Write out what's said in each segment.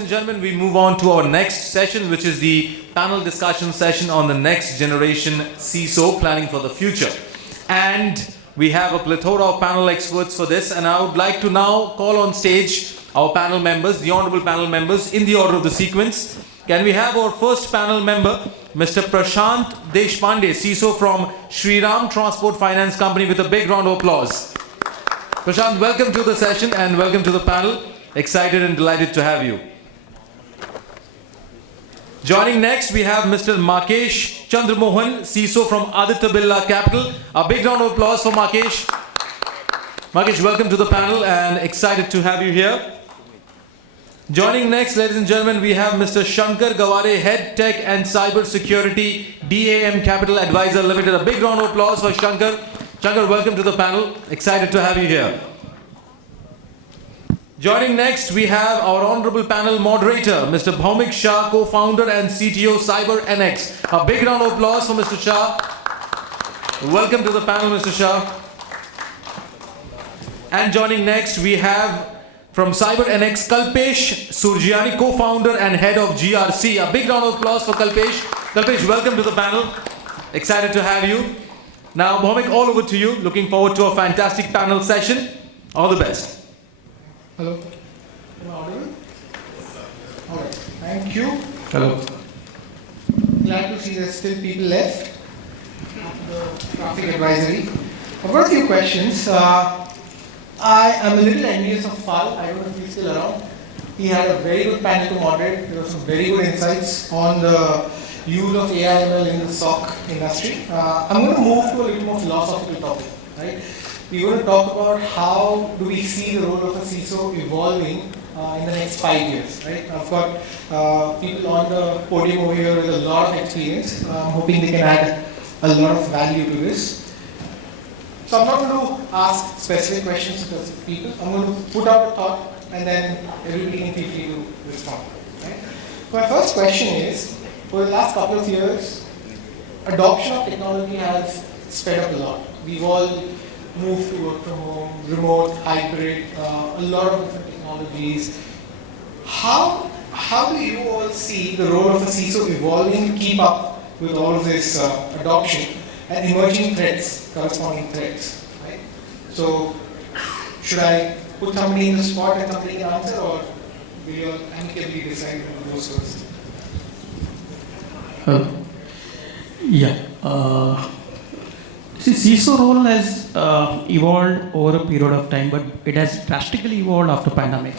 and gentlemen, we move on to our next session, which is the panel discussion session on the next generation CISO, planning for the future. And we have a plethora of panel experts for this, and I would like to now call on stage our panel members, the honorable panel members, in the order of the sequence. Can we have our first panel member, Mr. PRASHANT DESHPANDE, CISO from Shriram Transport Finance Company, with a big round of applause. PRASHANT, welcome to the session and welcome to the panel. Excited and delighted to have you. Joining next, we have Mr. Makesh Chandramohan, CISO from Aditya Birla Capital. A big round of applause for Makesh. Makesh, welcome to the panel and excited to have you here. Joining next, ladies and gentlemen, we have Mr. Shankar, Gawade, Head Tech and Cyber Security, DAM Capital Advisor Limited. A big round of applause for Shankar. Shankar, welcome to the panel. Excited to have you here. Joining next, we have our honorable panel moderator, Mr. Bhowmik Shah, co-founder and CTO CyberNX. A big round of applause for Mr. Shah. Welcome to the panel, Mr. Shah. And joining next, we have from CyberNX, Kalpesh Surjiani, co-founder and head of GRC. A big round of applause for Kalpesh. Kalpesh, welcome to the panel. Excited to have you. Now, Bhowmik, all over to you. Looking forward to a fantastic panel session. All the best. Hello. Am I audible? All right. Thank you. Hello. Glad to see there's still people left after the traffic advisory. I've got a few questions. I am a little envious of Fal. I don't know if he's still around. He had a very good panel to moderate. There were some very good insights on the use of AI/ML in the SOC industry. I'm going to move to a little more philosophical topic, right? We're going to talk about how do we see the role of a CISO evolving in the next 5 years, right? I've got people on the podium over here with a lot of experience. I'm hoping they can add a lot of value to this. So I'm not going to ask specific questions to specific people. I'm going to put out a thought and then everybody can feel free to respond, right? My first question is, for the last couple of years, adoption of technology has sped up a lot. We've all moved to work from home, remote, hybrid, a lot of different technologies. How do you all see the role of a CISO evolving to keep up with all of this adoption and emerging threats, corresponding threats, right? So, should I put somebody in the spot and somebody can answer, or will you all amicably decide who goes first? See, CISO role has evolved over a period of time, but it has drastically evolved after pandemic.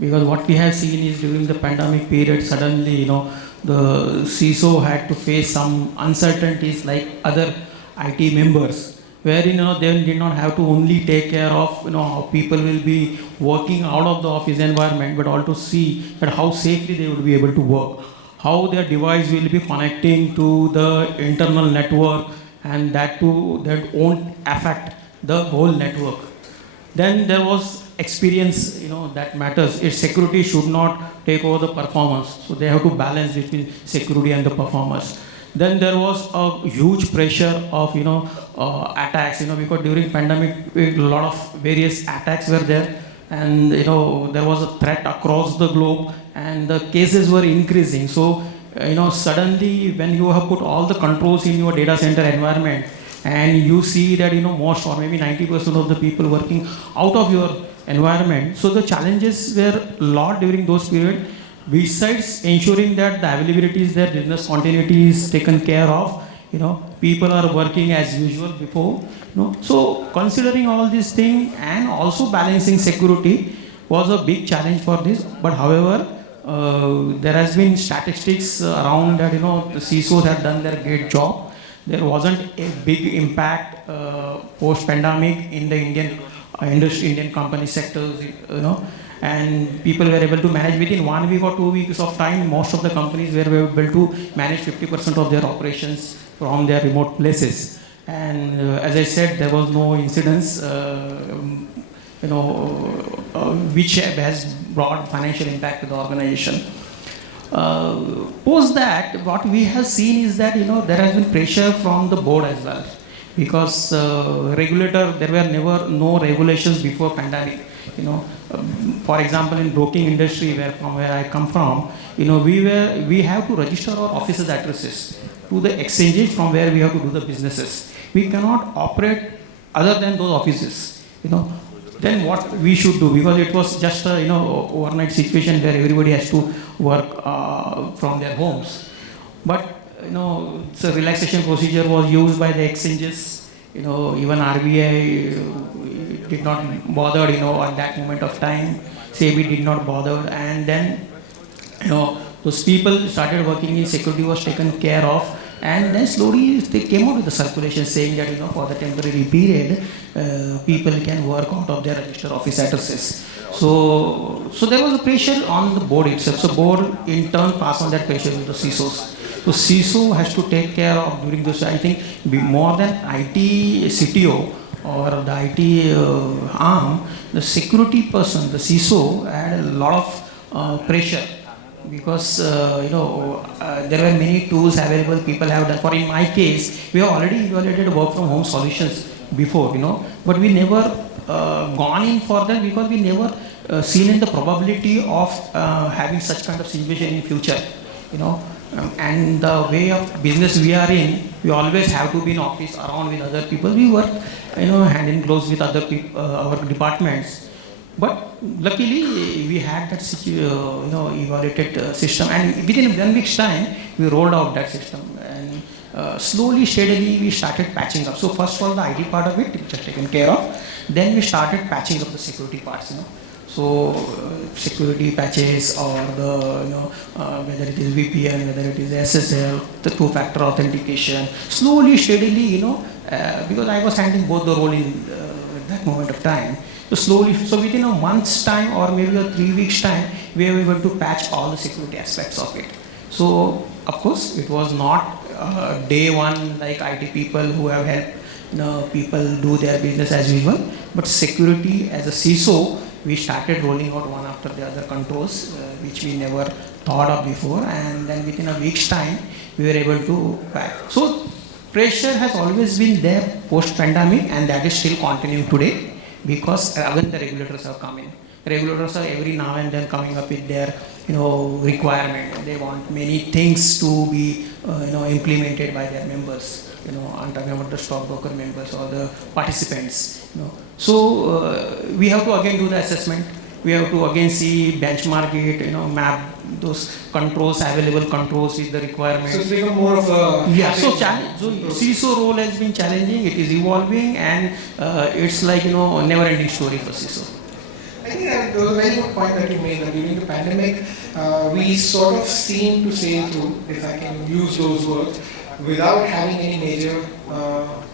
Because what we have seen is during the pandemic period, suddenly, the CISO had to face some uncertainties like other IT members, wherein, they did not have to only take care of, how people will be working out of the office environment, but also see that how safely they would be able to work, how their device will be connecting to the internal network, and that too, that won't affect the whole network. Then there was experience, that matters. Its security should not take over the performance. So they have to balance between security and the performance. Then there was a huge pressure of, attacks, because during pandemic, a lot of various attacks were there. And, there was a threat across the globe and the cases were increasing. So, suddenly when you have put all the controls in your data center environment and you see that, most or maybe 90% of the people working out of your environment. So the challenges were a lot during those periods. Besides ensuring that the availability is there, business continuity is taken care of, people are working as usual before. So considering all these things and also balancing security was a big challenge for this. But however, there has been statistics around that, the CISOs have done their great job. There wasn't a big impact post-pandemic in the Indian industry, Indian company sectors, and people were able to manage within 1 week or 2 weeks of time. Most of the companies were able to manage 50% of their operations from their remote places. And as I said, there was no incidents, which has brought financial impact to the organization. Post that, what we have seen is that, there has been pressure from the board as well. Because regulator, there were never no regulations before pandemic. For example, in broking industry, from where I come from, we have to register our offices addresses to the exchanges from where we have to do the businesses. We cannot operate other than those offices. Then what we should do, because it was just a overnight situation where everybody has to work from their homes. But the relaxation procedure was used by the exchanges. Even RBI did not bother. At that moment of time, SEBI did not bother, and then those people started working in security was taken care of, and then slowly they came out with the circulation saying that for the temporary period, people can work out of their registered office addresses. So there was a pressure on the board itself. So board in turn passed on that pressure to the CISOs. So CISO has to take care of during this. I think more than IT CTO or the IT arm, the security person, the CISO had a lot of pressure. Because there were many tools available, people have done. For in my case, we have already evaluated work from home solutions before, but we never gone in for that because we never seen in the probability of having such kind of situation in future, and the way of business we are in, we always have to be in office around with other people. We work, hand in glove with other people, our departments. But luckily, we had that evaluated system, and within 1 week's time, we rolled out that system, and slowly, steadily, we started patching up. So first was the IT part of it, which was taken care of. Then we started patching up the security parts. So security patches, or the whether it is VPN, whether it is SSL, the two-factor authentication. Slowly, steadily, because I was handling both the role in at that moment of time. So slowly, so within a month's time or maybe a 3 weeks' time, we were able to patch all the security aspects of it. So of course, it was not day one like IT people who have helped people do their business as usual. But security as a CISO, we started rolling out one after the other controls, which we never thought of before. And then within a week's time, we were able to patch. So pressure has always been there post-pandemic, and that is still continuing today. Because again the regulators have come in. Regulators are every now and then coming up with their requirement. They want many things to be implemented by their members. I'm talking about the stockbroker members or the participants. So we have to again do the assessment. We have to again see, benchmark it, map those controls, available controls with the requirements. So it's become more of a... So CISO role has been challenging, it is evolving, and it's like, never-ending story for CISO. I think that was a very good point that you made, that during the pandemic, we sort of seemed to sail through, if I can use those words, without having any major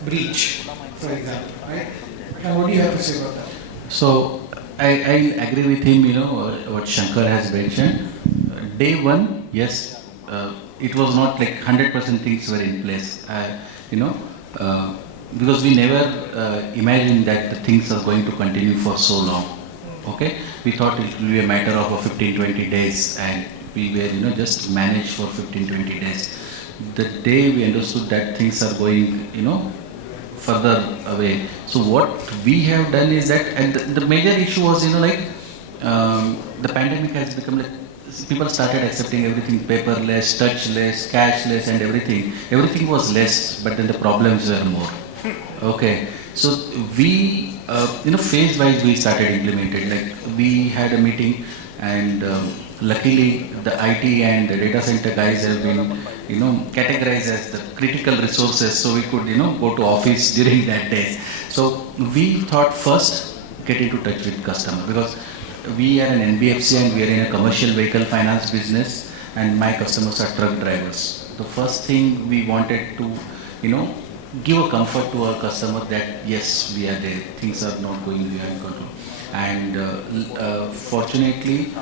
breach, for example, right? And what do you have to say about that? So, I agree with him, what Shankar has mentioned. Day one, yes, it was not like 100% things were in place, because we never imagined that the things are going to continue for so long. Okay, we thought it will be a matter of 15-20 days, and we were, just managed for 15-20 days. The day we understood that things are going, further away. So what we have done is that, and the major issue was, the pandemic has become like, people started accepting everything paperless, touchless, cashless, and everything. Everything was less, but then the problems were more. Okay, so we, phase-wise we started implementing. Like we had a meeting, and luckily the IT and the data center guys have been, categorized as the critical resources, so we could, go to office during that day. So we thought first get into touch with customer, because we are an NBFC and we are in a commercial vehicle finance business, and my customers are truck drivers. The first thing we wanted to, give a comfort to our customer that yes, we are there, things are not going beyond control. And fortunately,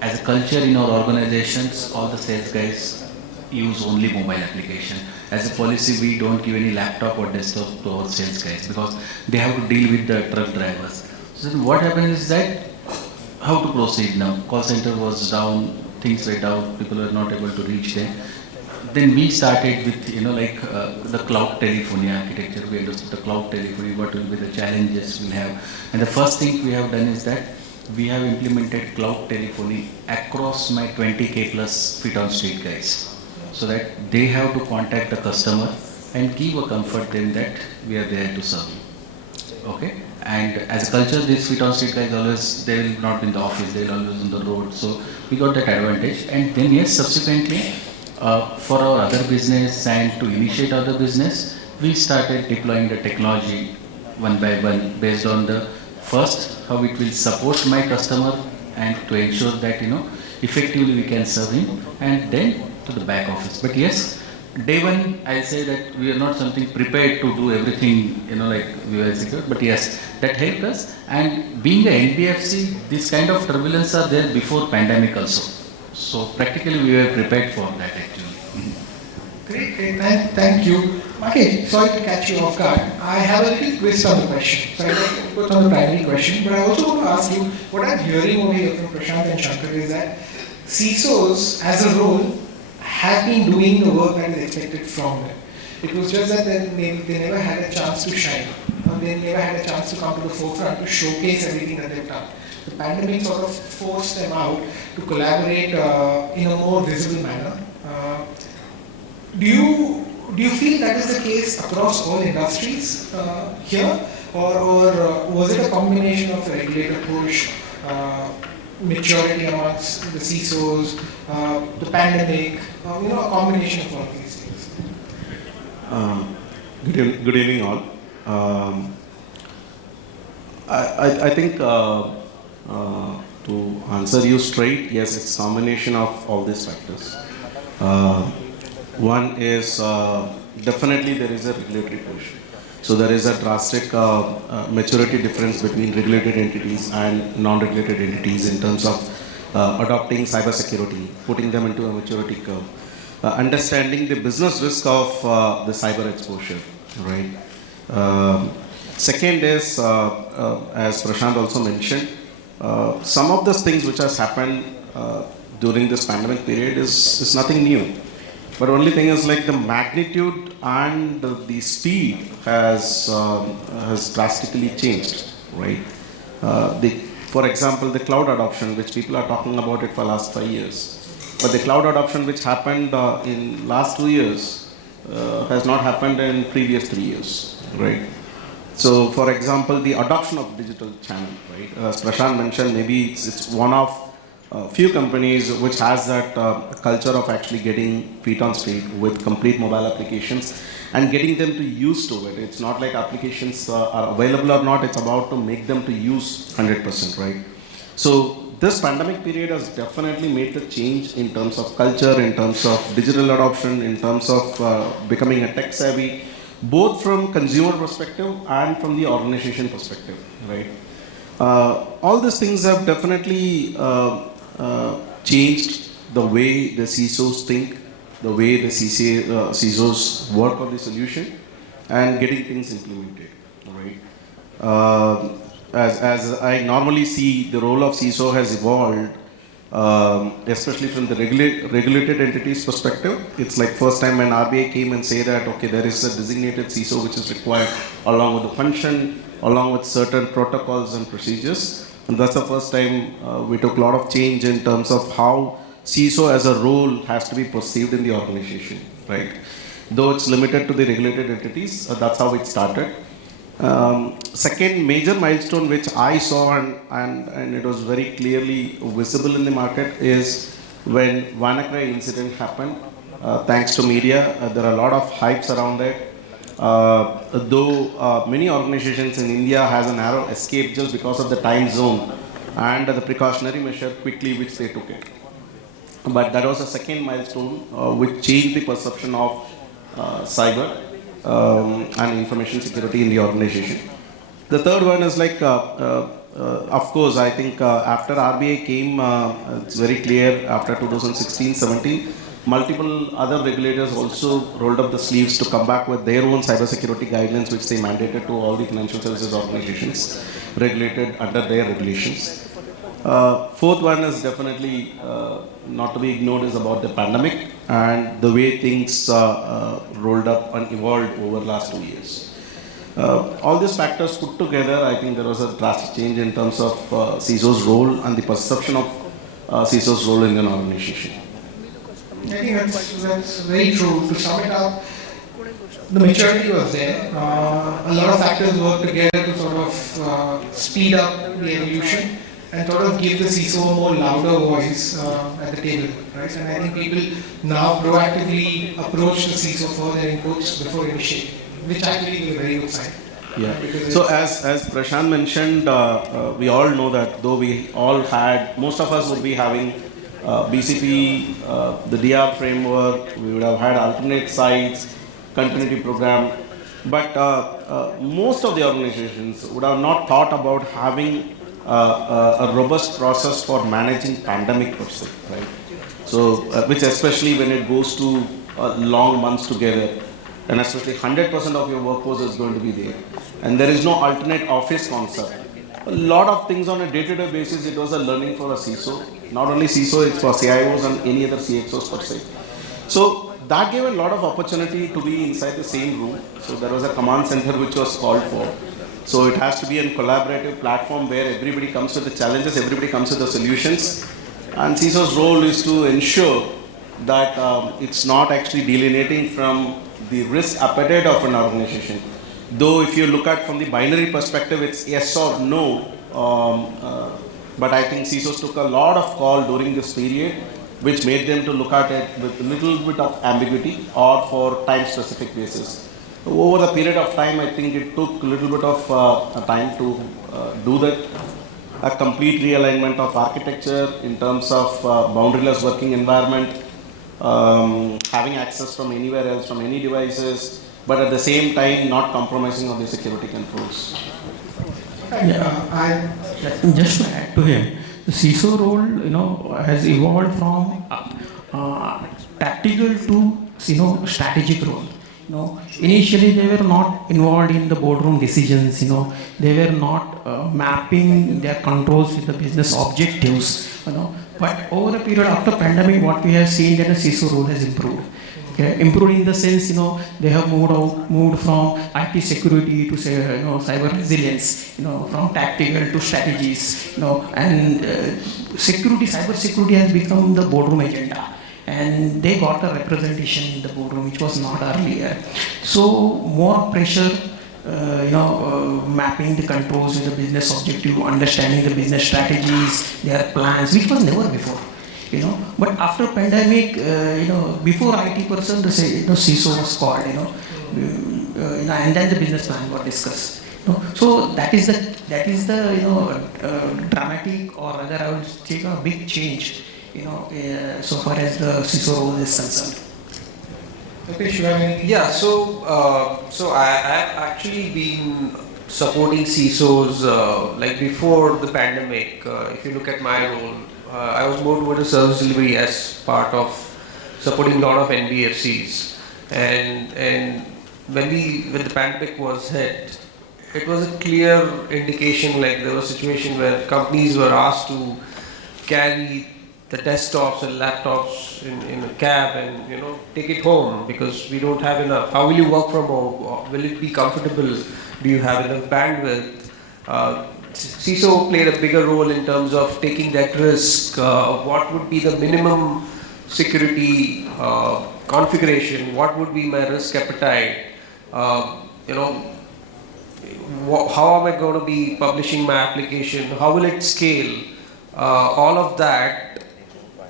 as a culture in our organizations, all the sales guys use only mobile application. As a policy, we don't give any laptop or desktop to our sales guys, because they have to deal with the truck drivers. So then what happens is that, how to proceed now? Call center was down, things were down, people were not able to reach them. then we started with, the cloud telephony architecture. We understood the cloud telephony, what will be the challenges we have. And the first thing we have done is that we have implemented cloud telephony across my 20K plus feet on street guys. So that they have to contact the customer and give a comfort them that we are there to serve you. Okay? And as a culture, these feet on street guys always, they will not be in the office, they will always on the road. So we got that advantage. And then yes, subsequently, for our other business and to initiate other business, we started deploying the technology one by one based on the first, how it will support my customer and to ensure that, effectively we can serve him, and then to the back office. But yes, day one, I'll say that we are not something prepared to do everything, like we were secure, but yes, that helped us. And being a NBFC, this kind of turbulence are there before pandemic also. So practically we were prepared for that actually. Great. Thank you. Makesh, sorry to catch you off guard. I have a little twist on the question. So I'd like to put on the primary question, but I also want to ask you, what I'm hearing over here from Prashant and Shankar is that CISOs as a role have been doing the work that is expected from them. It was just that they never had a chance to shine. They never had a chance to come to the forefront to showcase everything that they've done. The pandemic sort of forced them out to collaborate in a more visible manner. Do you feel that is the case across all industries here, or was it a combination of the regulator push, maturity amongst the CISOs, the pandemic, a combination of all these things? Good evening all. I think to answer you straight, yes, it's a combination of all these factors. One is definitely there is a regulatory push. So there is a drastic maturity difference between regulated entities and non-regulated entities in terms of adopting cybersecurity, putting them into a maturity curve, understanding the business risk of the cyber exposure, right? Second is, as Prashant also mentioned, some of the things which has happened during this pandemic period is nothing new. But only thing is like the magnitude and the speed has drastically changed, right? For example, the cloud adoption, which people are talking about it for last 5 years, but the cloud adoption which happened in last 2 years has not happened in previous 3 years, right? So, for example, the adoption of digital channel, right? As Prashant mentioned, maybe it's one of few companies which has that culture of actually getting feet on street with complete mobile applications and getting them to use to it. It's not like applications are available or not, it's about to make them to use 100%, right? So this pandemic period has definitely made the change in terms of culture, in terms of digital adoption, in terms of becoming a tech savvy, both from consumer perspective and from the organization perspective, right? All these things have definitely changed the way the CISOs think, the way the CISOs work on the solution, and getting things implemented, right? As I normally see, the role of CISO has evolved, especially from the regulated entities perspective. It's like first time when RBI came and say that, okay, there is a designated CISO which is required along with the function, along with certain protocols and procedures. And that's the first time we took a lot of change in terms of how CISO as a role has to be perceived in the organization, right? Though it's limited to the regulated entities, that's how it started. Second major milestone which I saw and it was very clearly visible in the market is when WannaCry incident happened. Thanks to media, there are a lot of hypes around it. Though many organizations in India has a narrow escape just because of the time zone and the precautionary measure quickly which they took it. But that was a second milestone which changed the perception of cyber and information security in the organization. The third one is like, of course, I think after RBI came, it's very clear after 2016-17, multiple other regulators also rolled up the sleeves to come back with their own cybersecurity guidelines, which they mandated to all the financial services organizations regulated under their regulations. Fourth one is definitely not to be ignored is about the pandemic. and the way things rolled up and evolved over the last 2 years. All these factors put together, I think there was a drastic change in terms of CISO's role and the perception of CISO's role in an organization. I think that's very true. To sum it up, the maturity was there. A lot of factors worked together to sort of speed up the evolution and sort of give the CISO a more louder voice at the table, right? And I think people now proactively approach the CISO for their inputs before initiating, which actually is a very good sign. Yeah. So as Prashant mentioned, we all know that though we all had, most of us would be having BCP, the DR framework, we would have had alternate sites, continuity program, but most of the organizations would have not thought about having a robust process for managing pandemic per se, right? So, which especially when it goes to long months together, and especially 100% of your workforce is going to be there, and there is no alternate office concept. A lot of things on a day-to-day basis, it was a learning for a CISO. Not only CISO, it's for CIOs and any other CXOs per se. So that gave a lot of opportunity to be inside the same room. So there was a command center which was called for. So it has to be a collaborative platform where everybody comes with the challenges, everybody comes with the solutions. And CISO's role is to ensure that it's not actually delineating from the risk appetite of an organization. Though if you look at from the binary perspective, it's yes or no. But I think CISOs took a lot of call during this period, which made them to look at it with a little bit of ambiguity or for time-specific basis. Over the period of time, I think it took a little bit of time to do that. A complete realignment of architecture in terms of boundaryless working environment, having access from anywhere else, from any devices, but at the same time not compromising on the security controls. Yeah, just to add to him, the CISO role, has evolved from tactical to, strategic role. Initially they were not involved in the boardroom decisions. They were not mapping their controls with the business objectives. But over a period after pandemic, what we have seen that the CISO role has improved. Okay? Improved in the sense, they have moved from IT security to cyber resilience, from tactical to strategies, and cyber security has become the boardroom agenda. And they got a representation in the boardroom, which was not earlier. So more pressure, mapping the controls with the business objective, understanding the business strategies, their plans, which was never before. But after pandemic, before IT person, the CISO was called, and then the business plan was discussed. So that is the dramatic, or rather I would say a big change, so far as the CISO role is concerned. Yeah, so I have actually been supporting CISOs like before the pandemic. If you look at my role, I was more towards the service delivery as part of supporting a lot of NBFCs. And when the pandemic was hit, it was a clear indication, like there was a situation where companies were asked to carry the desktops and laptops in a cab and take it home because we don't have enough. How will you work from home? Will it be comfortable? Do you have enough bandwidth? CISO played a bigger role in terms of taking that risk of what would be the minimum security configuration, what would be my risk appetite, how am I going to be publishing my application, how will it scale, all of that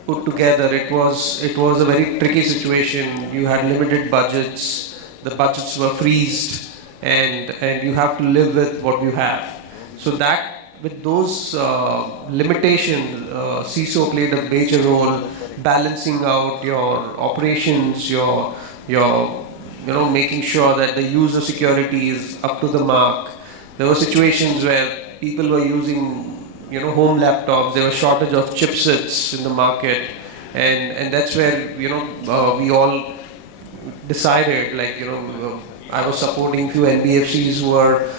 put together. It was a very tricky situation. You had limited budgets, the budgets were freezed, and you have to live with what you have. So that, with those limitations, CISO played a major role balancing out your operations, your making sure that the user security is up to the mark. There were situations where people were using home laptops. There was shortage of chipsets in the market, and that's where we all decided, I was supporting few NBFCs who were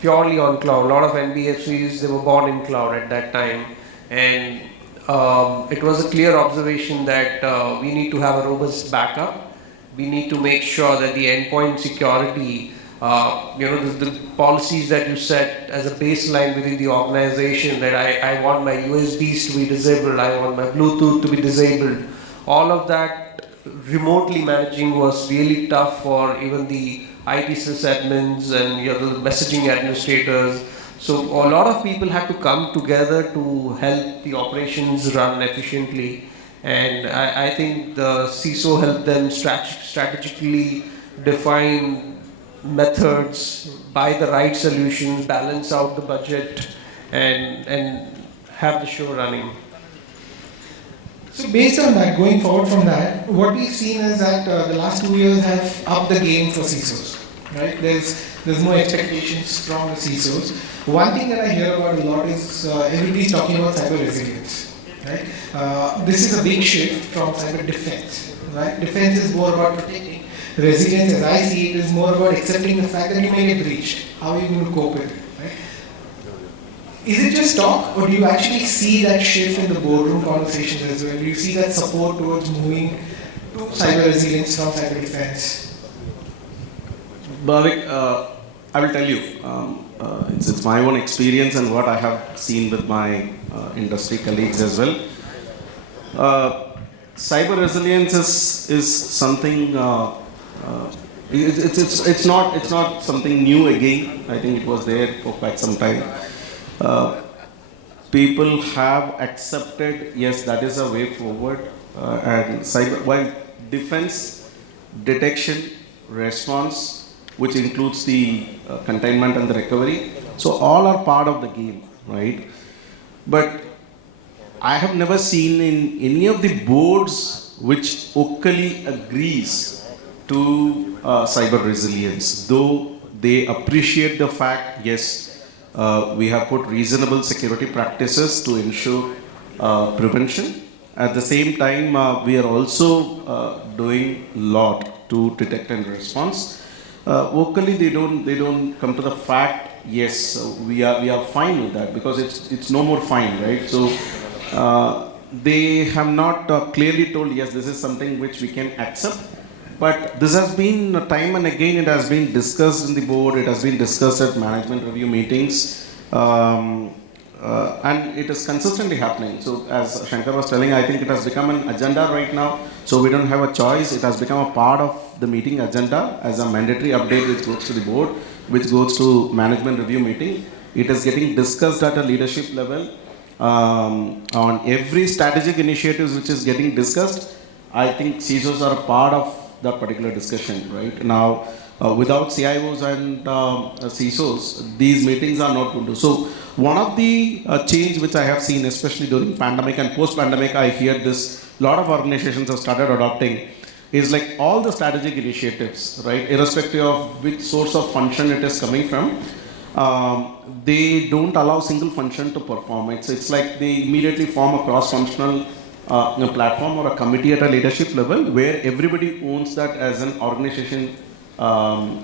purely on cloud. A lot of NBFCs, they were born in cloud at that time, and it was a clear observation that we need to have a robust backup. We need to make sure that the endpoint security, the policies that you set as a baseline within the organization, that I want my USBs to be disabled, I want my Bluetooth to be disabled, all of that remotely managing was really tough for even the IT sysadmins and the messaging administrators. So a lot of people had to come together to help the operations run efficiently. And I think the CISO helped them strategically define methods, buy the right solutions, balance out the budget, and have the show running. So based on that, going forward from that, what we've seen is that the last 2 years have upped the game for CISOs, right? There's more expectations from the CISOs. One thing that I hear about a lot is everybody's talking about cyber resilience, right? This is a big shift from cyber defense, right? Defense is more about protecting. Resilience, as I see it, is more about accepting the fact that you may get breached. How are you going to cope with it, right? Is it just talk, or do you actually see that shift in the boardroom conversations as well? Do you see that support towards moving to cyber resilience from cyber defense? Bhowmik, I will tell you, it's my own experience and what I have seen with my industry colleagues as well. Cyber resilience is something. It's not something new again. I think it was there for quite some time. People have accepted, yes, that is a way forward. And cyber, while defense, detection, response, which includes the containment and the recovery, so all are part of the game, right? But I have never seen in any of the boards which vocally agrees to cyber resilience, though they appreciate the fact, yes, we have put reasonable security practices to ensure prevention. At the same time, we are also doing a lot to detect and response. Vocally, they don't come to the fact, yes, we are fine with that, because it's no more fine, right? So they have not clearly told, yes, this is something which we can accept. But this has been time and again, it has been discussed in the board, it has been discussed at management review meetings, and it is consistently happening. So as Shankar was telling, I think it has become an agenda right now. So we don't have a choice. It has become a part of the meeting agenda as a mandatory update which goes to the board, which goes to management review meeting. It is getting discussed at a leadership level on every strategic initiatives which is getting discussed. I think CISOs are a part of that particular discussion, right? Now, without CIOs and CISOs, these meetings are not going to. So, one of the change which I have seen, especially during pandemic and post-pandemic, I hear this, a lot of organizations have started adopting, is like all the strategic initiatives, right? Irrespective of which source of function it is coming from, they don't allow single function to perform. It's like they immediately form a cross-functional a platform or a committee at a leadership level where everybody owns that as an organization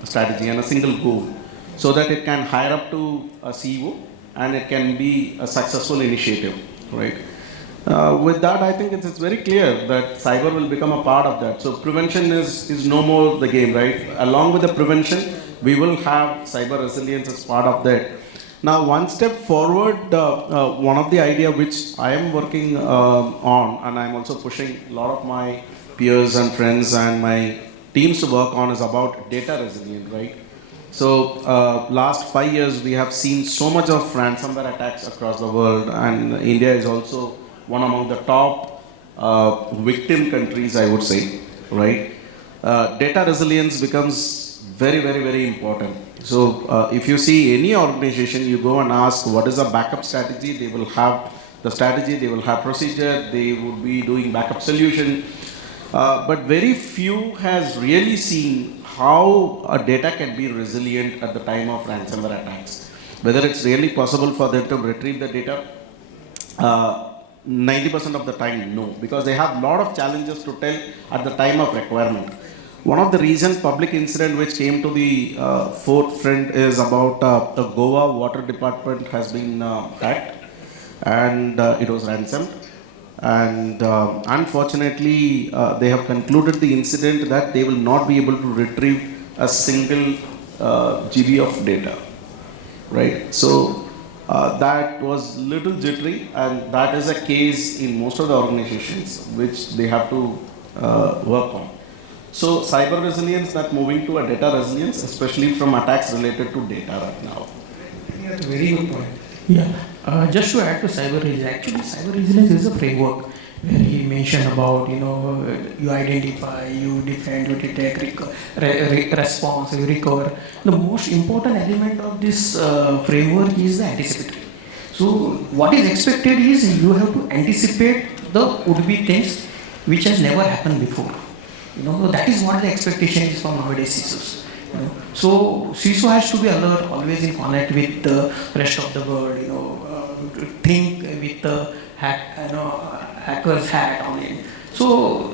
strategy and a single goal, so that it can hire up to a CEO and it can be a successful initiative, right? With that, I think it's very clear that cyber will become a part of that. So prevention is no more the game, right? Along with the prevention, we will have cyber resilience as part of that. Now, one step forward, one of the idea which I am working on, and I'm also pushing a lot of my peers and friends and my teams to work on, is about data resilience, right? So, last 5 years, we have seen so much of ransomware attacks across the world, and India is also one among the top victim countries, I would say, right? Data resilience becomes very, very, very important. So if you see any organization, you go and ask what is a backup strategy, they will have the strategy, they will have procedure, they would be doing backup solution. But very few has really seen how a data can be resilient at the time of ransomware attacks. Whether it's really possible for them to retrieve the data, 90% of the time, no, because they have a lot of challenges to tell at the time of requirement. One of the recent public incident which came to the forefront is about the Goa water department has been hacked, and it was ransomed. and unfortunately they have concluded the incident that they will not be able to retrieve a single GB of data, right? So that was little jittery, and that is a case in most of the organizations which they have to work on. So cyber resilience, that moving to a data resilience, especially from attacks related to data right now. I think that's a very good point. Yeah, just to add to cyber resilience, actually cyber resilience is a framework where he mentioned about, you identify, you defend, you detect, response, you recover. The most important element of this framework is the anticipatory. So what is expected is you have to anticipate the would-be things which has never happened before. That is what the expectation is from nowadays CISOs. So CISO has to be alert, always in connect with the rest of the world. Think with the hacker's hat on it. So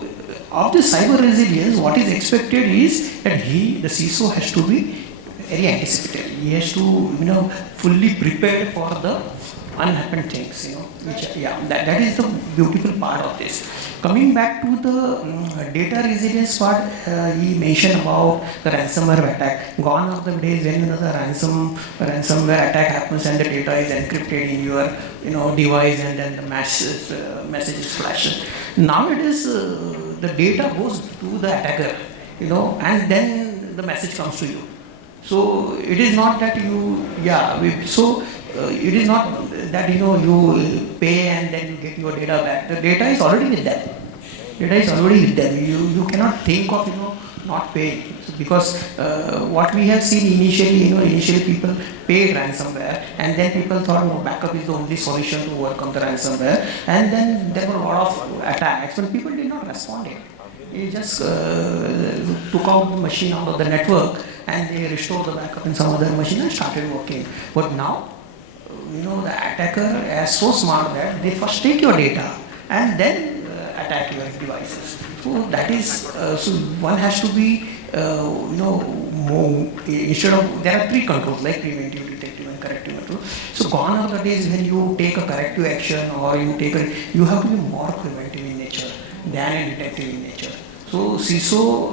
of the cyber resilience, what is expected is that the CISO has to be very anticipated. He has to fully prepared for the unhappened things. That is the beautiful part of this. Coming back to the data resilience part, he mentioned about the ransomware attack. Gone are the days when the ransomware attack happens and the data is encrypted in your device, and then the message is flashed. Now it is the data goes to the attacker, and then the message comes to you. So it is not that it is not that you pay and then you get your data back. The data is already with them. You cannot think of not paying, because what we have seen initially people paid ransomware, and then people thought backup is the only solution to overcome the ransomware, and then there were a lot of attacks when people did not respond. They just took out the machine out of the network and they restored the backup in some other machine and started working. But now, the attacker is so smart that they first take your data and then attack your devices. So that is, so one has to be, more, instead of, there are three controls like preventive, detective and corrective control. So gone are the days when you take a corrective action or you have to be more preventive in nature than a detective in nature. So CISO,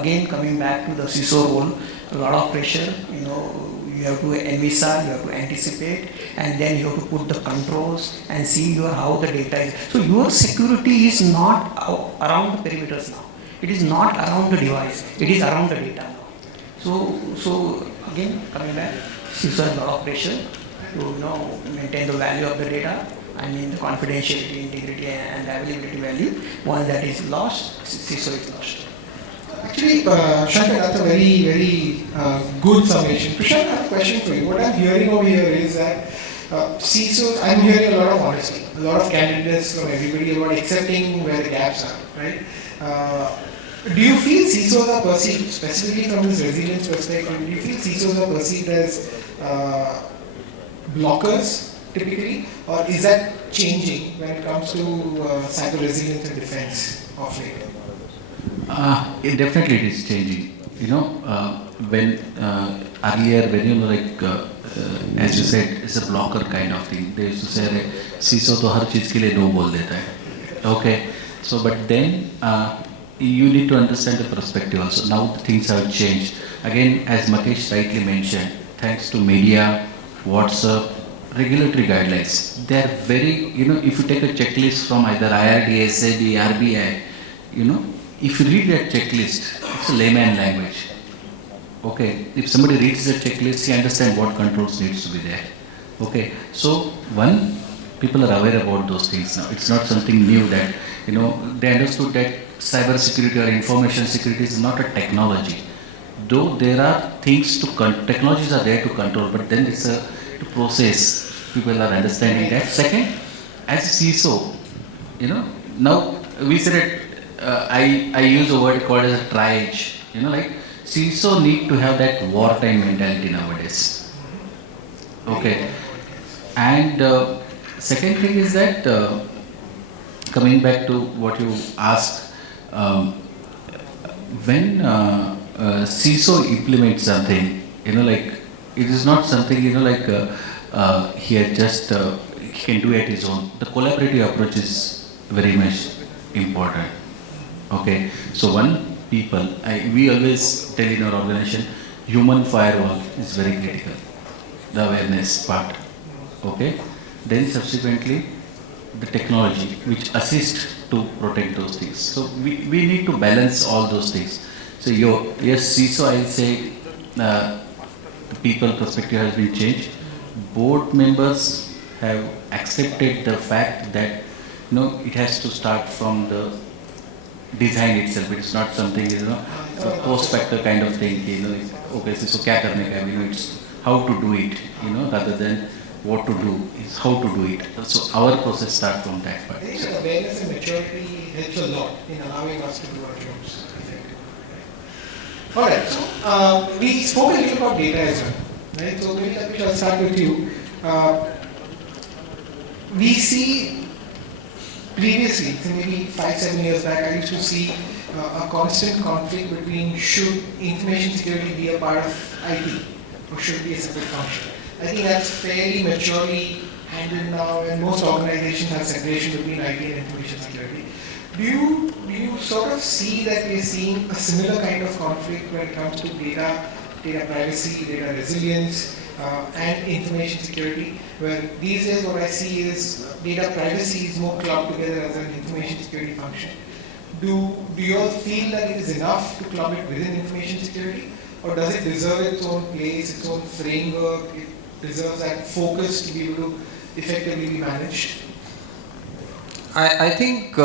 again coming back to the CISO role, a lot of pressure, you have to envisage, you have to anticipate, and then you have to put the controls and see how the data is. So your security is not around the perimeters now. It is not around the device. It is around the data now. So again, coming back, CISO has a lot of pressure to maintain the value of the data. I mean the confidentiality, integrity, and availability value. Once that is lost, CISO is lost. Actually, Shankar, that's a very, very good summation. Prashant, I have a question for you. What I'm hearing over here is that CISOs, I'm hearing a lot of honesty, a lot of candidness from everybody about accepting where the gaps are, right? Do you feel CISOs are perceived, specifically from this resilience perspective, do you feel CISOs are perceived as blockers typically, or is that changing when it comes to cyber resilience and defense of late? It definitely it is changing. When earlier, when as you said, it's a blocker kind of thing. They used to say, CISO to har cheez ke liye no bol deta hai. Okay. So, but then you need to understand the perspective also. Now the things have changed. Again, as Makesh rightly mentioned, thanks to media, WhatsApp, regulatory guidelines, they are very, if you take a checklist from either IRDA, SAB, RBI, if you read that checklist, it's a layman language. Okay, if somebody reads the checklist, he understands what controls needs to be there. Okay, so people are aware about those things now. It's not something new that, they understood that cyber security or information security is not a technology. Though there are things technologies are there to control, but then it's a process. People are understanding that. Second, as a CISO, now we said that I use a word called as a triage. CISO need to have that wartime mentality nowadays. Okay. And second thing is that, coming back to what you asked, when CISO implements something, it is not something, he can do it his own. The collaborative approach is very much important. Okay, so one people, we always tell in our organization, human firewall is very critical, the awareness part. Okay, then subsequently the technology which assist to protect those things. So we need to balance all those things. So yes, CISO, I will say the people perspective has been changed. Board members have accepted the fact that it has to start from the design itself. It's not something a post factor kind of thing. Okay, so kya karne ka hai, it's how to do it. Rather than what to do, is how to do it. So our process starts from that part. I think the awareness and maturity helps a lot in allowing us to do our jobs effectively. All right, so we spoke a little about data as well, right? So maybe I'll start with you. We see previously, so maybe 5-7 years back, I used to see a constant conflict between should information security be a part of IT or should it be a separate function. I think that's fairly maturely handled now, and most organizations have separation between IT and information security. Do you sort of see that we're seeing a similar kind of conflict when it comes to data privacy, data resilience, and information security, where these days what I see is data privacy is more clubbed together as an information security function. Do you all feel that it is enough to club it within information security, or does it deserve its own place, its own framework, it deserves that focus to be able to effectively be managed? I think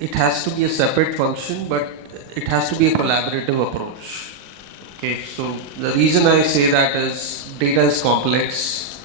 it has to be a separate function, but it has to be a collaborative approach. Okay, so the reason I say that is data is complex.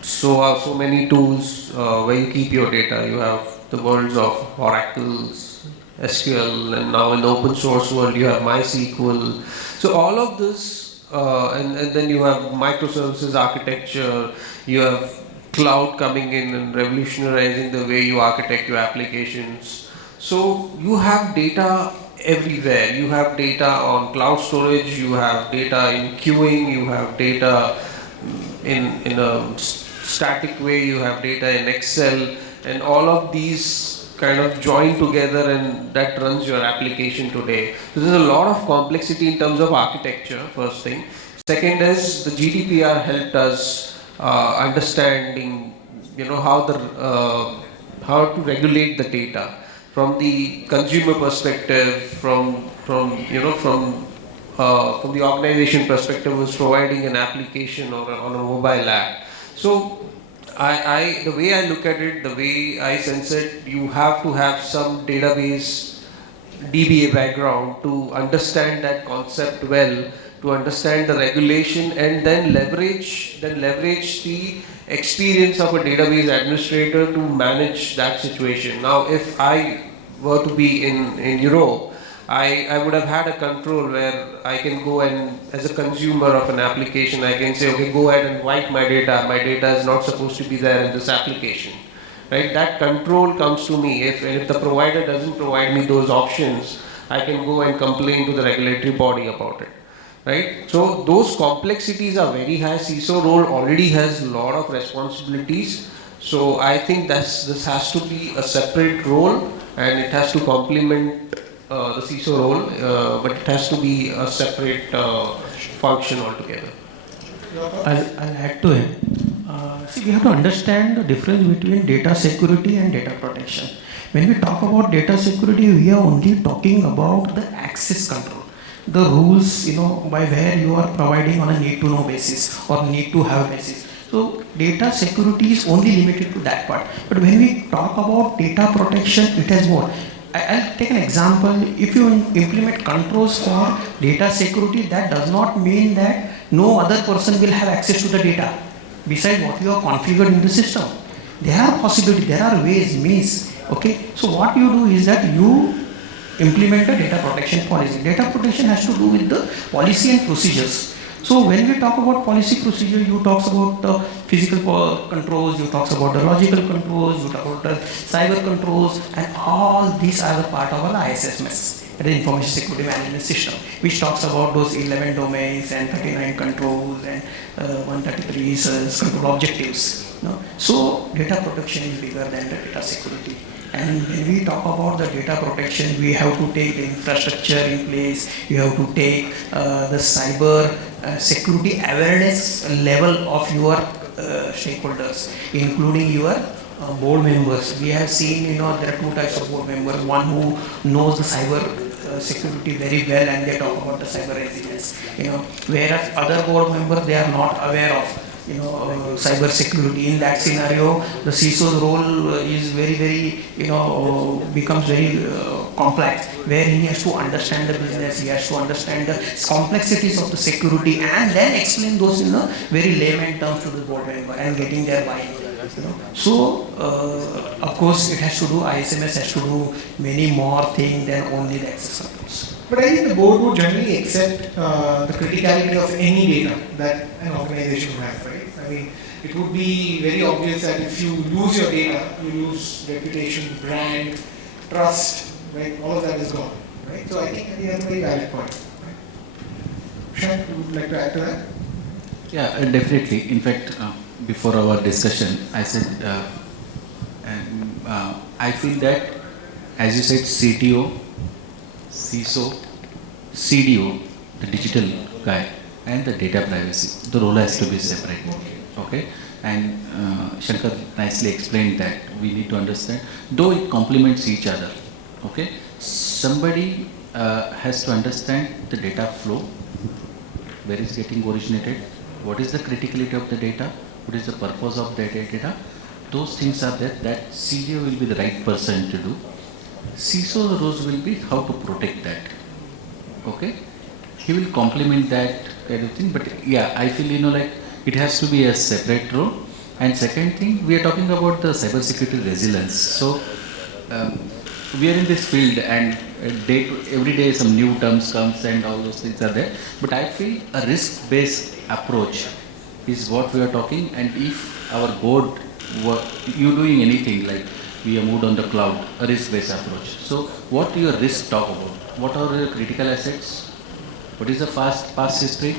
So are so many tools where you keep your data. You have the worlds of Oracles, SQL, and now in the open source world you have MySQL. So all of this, and then you have microservices architecture, you have cloud coming in and revolutionizing the way you architect your applications. So you have data everywhere. You have data on cloud storage, you have data in queuing, you have data in a static way, you have data in Excel, and all of these kind of join together, and that runs your application today. So there's a lot of complexity in terms of architecture, first thing. Second is the GDPR helped us understanding how to regulate the data from the consumer perspective, from the organization perspective who's providing an application or on a mobile app. So the way I look at it, the way I sense it, you have to have some database DBA background to understand that concept well, to understand the regulation, and then leverage the experience of a database administrator to manage that situation. Now, if I were to be in Europe, I would have had a control where I can go and, as a consumer of an application, I can say, okay, go ahead and wipe my data. My data is not supposed to be there in this application. Right? That control comes to me. If the provider doesn't provide me those options, I can go and complain to the regulatory body about it. Right? So those complexities are very high. CISO role already has a lot of responsibilities. So I think this has to be a separate role, and it has to complement the CISO role, but it has to be a separate function altogether. I'll add to it. See, we have to understand the difference between data security and data protection. When we talk about data security, we are only talking about the access control, the rules, by where you are providing on a need-to-know basis or need-to-have basis. So data security is only limited to that part. But when we talk about data protection, it has what? I'll take an example. If you implement controls for data security, that does not mean that no other person will have access to the data besides what you have configured in the system. There are possibilities, there are ways, means. Okay. So what you do is that you implement a data protection policy. Data protection has to do with the policy and procedures. So when we talk about policy procedure, you talk about the physical controls, you talk about the logical controls, you talk about the cyber controls, and all these are the part of our ISMS, the Information Security Management System, which talks about those 11 domains and 39 controls and 133 control objectives. So data protection is bigger than the data security. And when we talk about the data protection, we have to take the infrastructure in place, we have to take the cyber security awareness level of your stakeholders, including your board members. We have seen, there are two types of board members. One who knows the cyber security very well and they talk about the cyber resilience. Whereas other board members, they are not aware of cyber security. In that scenario, the CISO's role is very, becomes very complex, where he has to understand the business, he has to understand the complexities of the security, and then explain those in a very layman terms to the board member and getting their buy-in. So, of course, it has to do, ISMS has to do many more things than only the access controls. But I think the board would generally accept the criticality of any data that an organization would have, right? I mean, it would be very obvious that if you lose your data, you lose reputation, brand, trust, right? All of that is gone, right? So I think you have a very valid point. Right? Shah, would you like to add to that? Yeah, definitely. In fact, before our discussion, I said, I feel that, as you said, CTO, CISO, CDO, the digital guy, and the data privacy, the role has to be separate. Okay? And Shankar nicely explained that we need to understand, though it complements each other. Okay? Somebody has to understand the data flow, where it's getting originated, what is the criticality of the data, what is the purpose of that data. Those things are there that CDO will be the right person to do. CISO's roles will be how to protect that. Okay? He will complement that kind of thing, but yeah, I feel, like it has to be a separate role. And second thing, we are talking about the cybersecurity resilience. So, we are in this field and every day some new terms comes and all those things are there. But I feel a risk-based approach is what we are talking, and if our board you doing anything like we are moved on the cloud, a risk-based approach. So what do your risk talk about? What are your critical assets? What is the past history?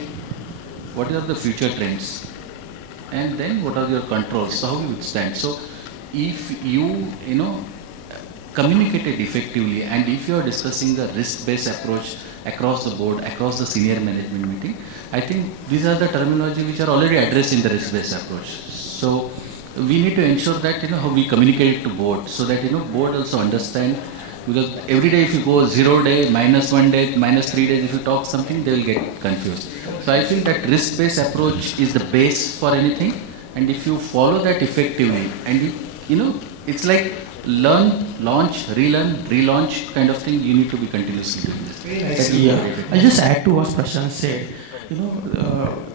What are the future trends? And then what are your controls? So how you would stand? So if you, communicate it effectively, and if you are discussing the risk-based approach across the board, across the senior management meeting, I think these are the terminology which are already addressed in the risk-based approach. So we need to ensure that how we communicate it to board, so that board also understand, because every day if you go 0 day, -1 day, -3 days, if you talk something, they will get confused. So I feel that risk-based approach is the base for anything, and if you follow that effectively, and it's like learn, launch, relearn, relaunch kind of thing, you need to be continuously doing this. Yeah, I'll just add to what Prashant said.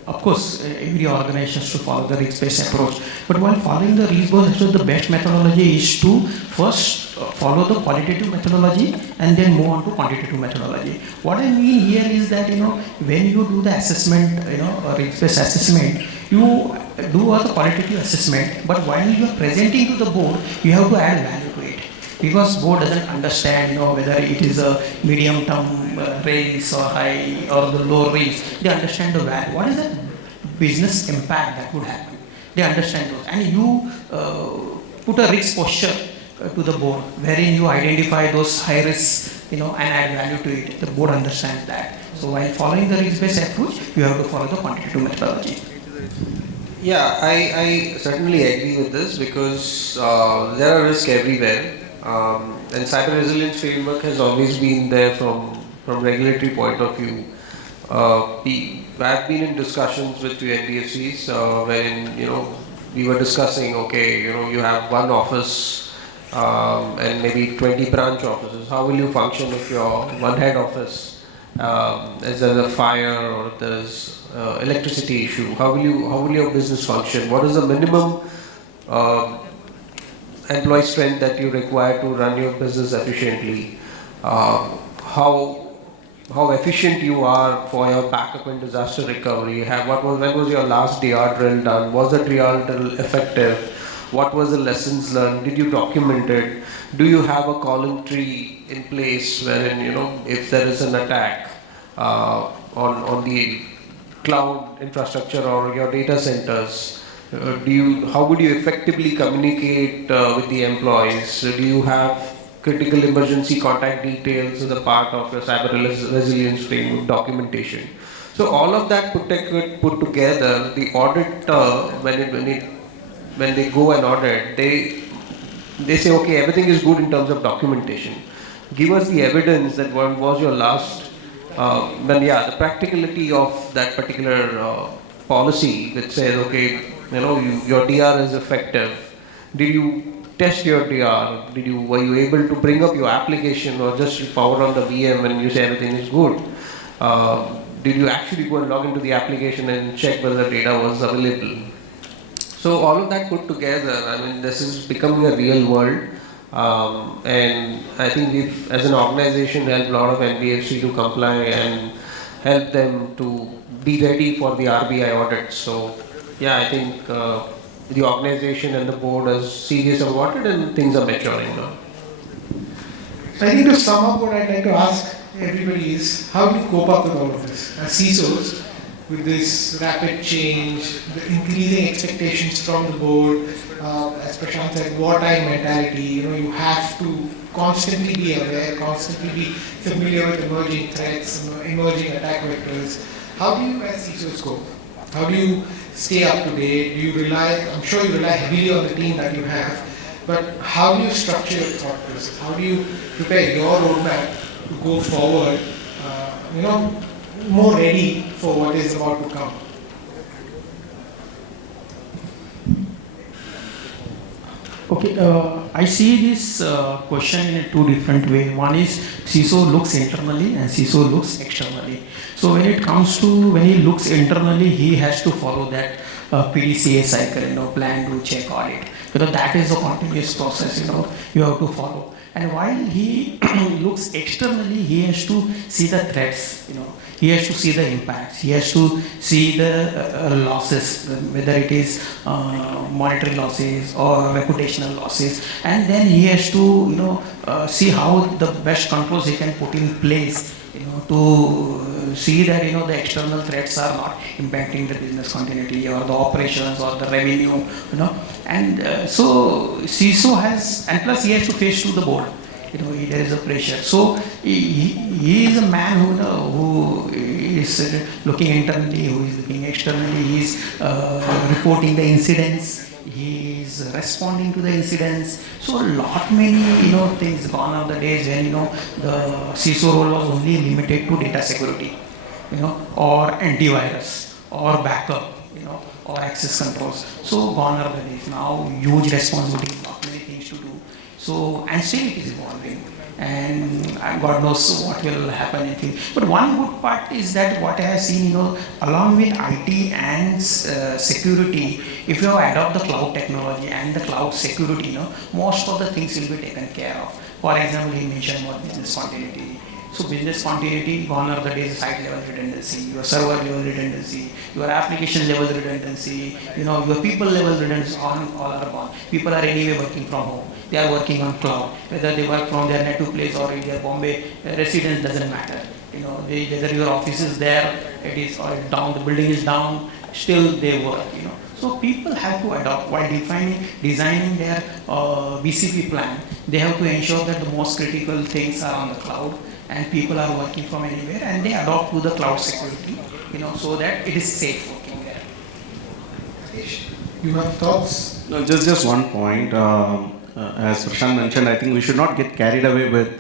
Of course, every organization should follow the risk-based approach. But while following the risk-based approach, the best methodology is to first follow the qualitative methodology and then move on to quantitative methodology. What I mean here is that, when you do the assessment, a risk-based assessment, you do a qualitative assessment, but while you are presenting to the board, you have to add value to it. Because board doesn't understand, whether it is a medium-term raise or high or the low raise. They understand the value. What is the business impact that would happen? They understand those. And you put a risk posture to the board, wherein you identify those high risks, and add value to it. The board understands that. So while following the risk-based approach, you have to follow the quantitative methodology. Yeah, I certainly agree with this, because there are risks everywhere. And cyber resilience framework has always been there from regulatory point of view. I've been in discussions with two NBFCs wherein we were discussing, okay, you have one office and maybe 20 branch offices. How will you function if your one head office, as there's a fire or if there's electricity issue? How will your business function? What is the minimum employee strength that you require to run your business efficiently? How efficient you are for your backup and disaster recovery? When was your last DR drill done? Was the DR drill effective? What was the lessons learned? Did you document it? Do you have a calling tree in place wherein, if there is an attack on the cloud infrastructure or your data centers, How would you effectively communicate with the employees? Do you have critical emergency contact details as a part of your resilience framework documentation? So all of that put together, the auditor, when they go and audit, they say, okay, everything is good in terms of documentation. Give us the evidence that what was your last, the practicality of that particular policy that says, okay, your DR is effective. Did you test your DR? Were you able to bring up your application or just power on the VM and you say everything is good? Did you actually go and log into the application and check whether the data was available? So all of that put together, I mean, this is becoming a real world. And I think we've, as an organization, helped a lot of NBFC to comply and help them to be ready for the RBI audit. So, yeah, I think the organization and the board is serious about it and things are maturing now. So I think to sum up, what I'd like to ask everybody is, how do you cope up with all of this? As CISOs, with this rapid change, the increasing expectations from the board, as Prashant said, wartime mentality, you have to constantly be aware, constantly be familiar with emerging threats, emerging attack vectors. How do you as CISOs cope? How do you stay up to date? Do you rely, I'm sure you rely heavily on the team that you have, but how do you structure your thought process? How do you prepare your roadmap to go forward, more ready for what is about to come? Okay, I see this question in two different ways. One is CISO looks internally and CISO looks externally. So when he looks internally, he has to follow that PDCA cycle, plan, do, check, audit. Because that is a continuous process, you have to follow. And while he looks externally, he has to see the threats, he has to see the impacts, he has to see the losses, whether it is monetary losses or reputational losses, and then he has to see how the best controls he can put in place, to see that the external threats are not impacting the business continuity or the operations or the revenue, and so CISO has, and plus he has to face to the board. There is a pressure. So he is a man who is looking internally, who is looking externally. He is reporting the incidents. He is responding to the incidents. So a lot many things gone are the days when the CISO role was only limited to data security, or antivirus or backup, or access controls. So gone are the days. Now huge responsibility, lot many things to do. So, and still it is evolving, and God knows what will happen. But one good part is that what I have seen, along with IT and security, if you adopt the cloud technology and the cloud security, most of the things will be taken care of. For example, he mentioned about business continuity. So business continuity, gone are the days, site level redundancy, your server level redundancy, your application level redundancy, your people level redundancy, all are gone. People are anyway working from home. They are working on cloud. Whether they work from their native place or in their Bombay residence doesn't matter. Whether your office is there, it is or down, the building is down, still they work. So people have to adopt while designing their BCP plan. They have to ensure that the most critical things are on the cloud, and people are working from anywhere, and they adopt to the cloud security, so that it is safe working there. You have thoughts? No, just one point. As Prashant mentioned, I think we should not get carried away with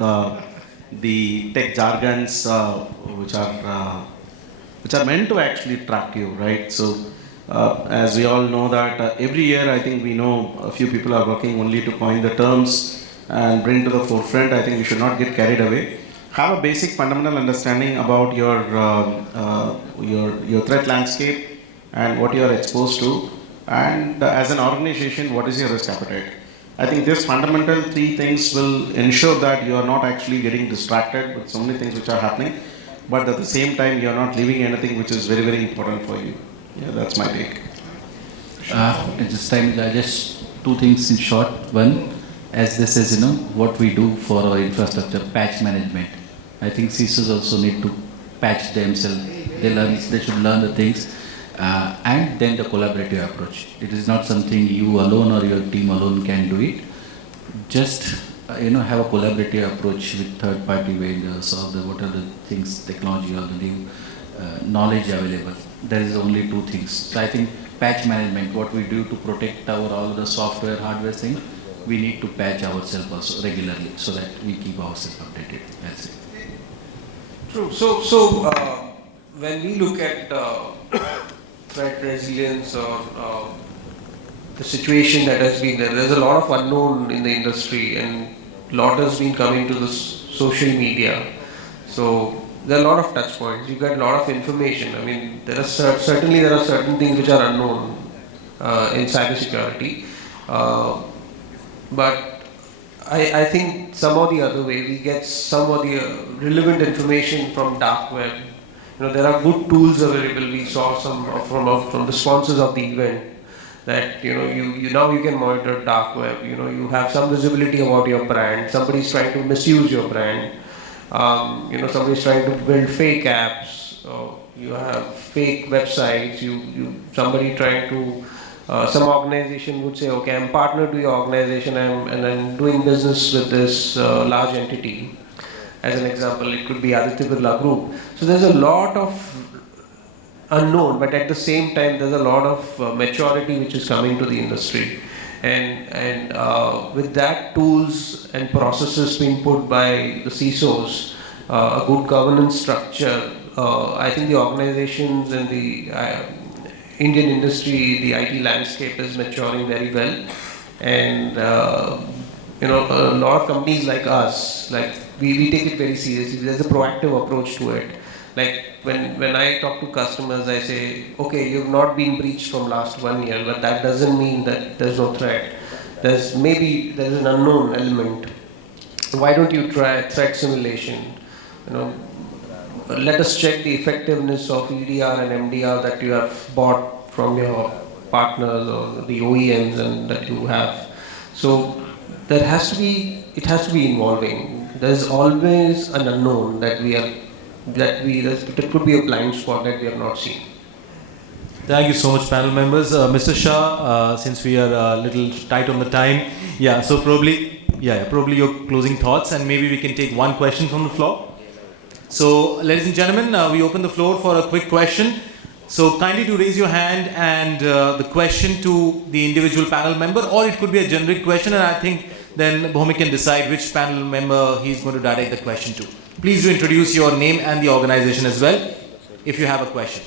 the tech jargons which are meant to actually track you, right? So, as we all know that every year, I think we know a few people are working only to coin the terms and bring to the forefront. I think we should not get carried away. Have a basic fundamental understanding about your threat landscape and what you are exposed to, and as an organization, what is your risk appetite. I think this fundamental three things will ensure that you are not actually getting distracted with so many things which are happening, but at the same time you are not leaving anything which is very, very important for you. Yeah, that's my take. At this time, just two things in short. One, as this is what we do for our infrastructure, patch management. I think CISOs also need to patch themselves. They should learn the things. And then the collaborative approach. It is not something you alone or your team alone can do it. Just have a collaborative approach with third-party vendors or what are the things, technology or the new knowledge available. There is only two things. So I think patch management, what we do to protect our all the software, hardware thing, we need to patch ourselves also regularly so that we keep ourselves updated. That's it. True. So when we look at threat resilience or the situation that has been there, there's a lot of unknown in the industry and a lot has been coming to the social media. So there are a lot of touch points. You get a lot of information. I mean, there are certainly certain things which are unknown in cybersecurity. But I think some or the other way we get some of the relevant information from dark web. There are good tools available. We saw some from the sponsors of the event that you now you can monitor dark web. You have some visibility about your brand. Somebody's trying to misuse your brand. Somebody's trying to build fake apps. You have fake websites. Somebody trying to. Some organization would say, okay, I'm partner to your organization and I'm doing business with this large entity. As an example, it could be Aditya Birla Group. So there's a lot of unknown, but at the same time, there's a lot of maturity which is coming to the industry. And with that, tools and processes being put by the CISOs, a good governance structure, I think the organizations and the Indian industry, the IT landscape is maturing very well, and a lot of companies like us, we take it very seriously. There's a proactive approach to it. Like when I talk to customers, I say, okay, you've not been breached from last 1 year, but that doesn't mean that there's no threat. There's an unknown element. Why don't you try threat simulation? Let us check the effectiveness of EDR and MDR that you have bought from your partners or the OEMs and that you have. So it has to be involving. There's always an unknown that there could be a blind spot that we have not seen. Thank you so much, panel members. Mr. Shah, since we are a little tight on the time, so probably your closing thoughts, and maybe we can take one question from the floor. So, ladies and gentlemen, we open the floor for a quick question. So, kindly to raise your hand and the question to the individual panel member, or it could be a generic question, and I think then Bhowmik can decide which panel member he's going to direct the question to. Please do introduce your name and the organization as well, if you have a question.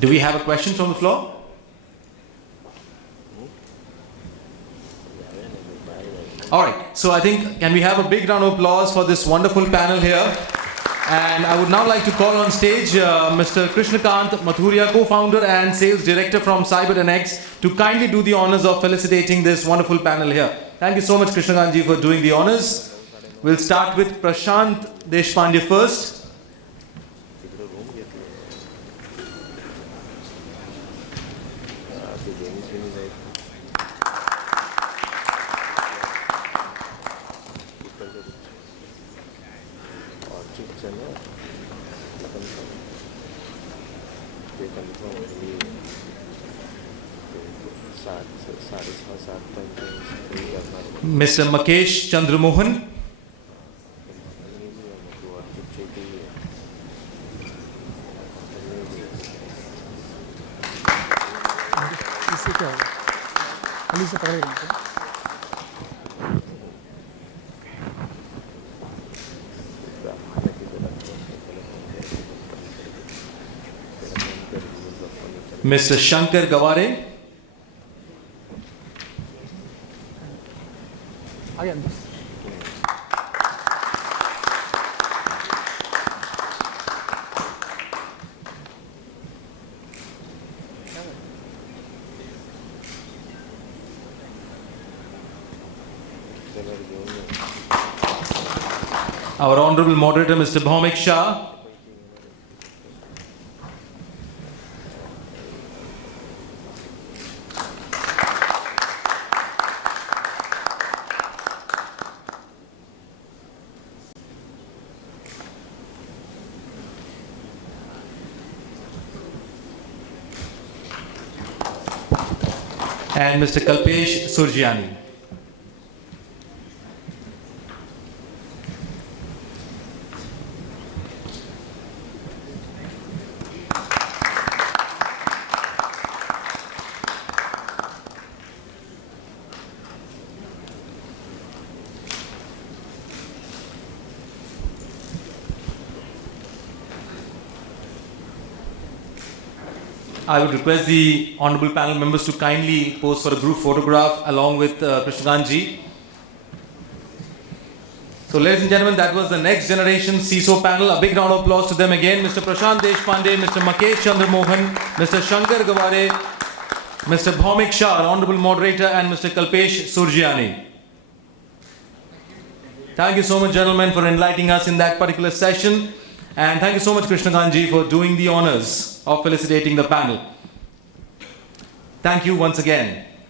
Do we have a question from the floor? All right, so I think, can we have a big round of applause for this wonderful panel here? And I would now like to call on stage Mr. Krishnakant Mathuria, co-founder and sales director from CyberNX, to kindly do the honors of felicitating this wonderful panel here. Thank you so much, Krishnakant ji, for doing the honors. We'll start with PRASHANT DESHPANDE first. Mr. Makesh Chandramohan. Mr. Shankar Gawade. Our honorable moderator, Mr. Bhowmik Shah. and Mr. Kalpesh Surjiani. I would request the honorable panel members to kindly pose for a group photograph along with Krishnakantji. So ladies and gentlemen, that was the next generation CISO panel. A big round of applause to them again. Mr. Prashant Deshpande, Mr. Makesh Chandramohan, Mr. Shankar Gawade, Mr. Bhowmik Shah, honorable moderator, and Mr. Kalpesh Surjiani. Thank you so much, gentlemen, for enlightening us in that particular session. And thank you so much, Krishnakantji, for doing the honors of felicitating the panel. Thank you once again.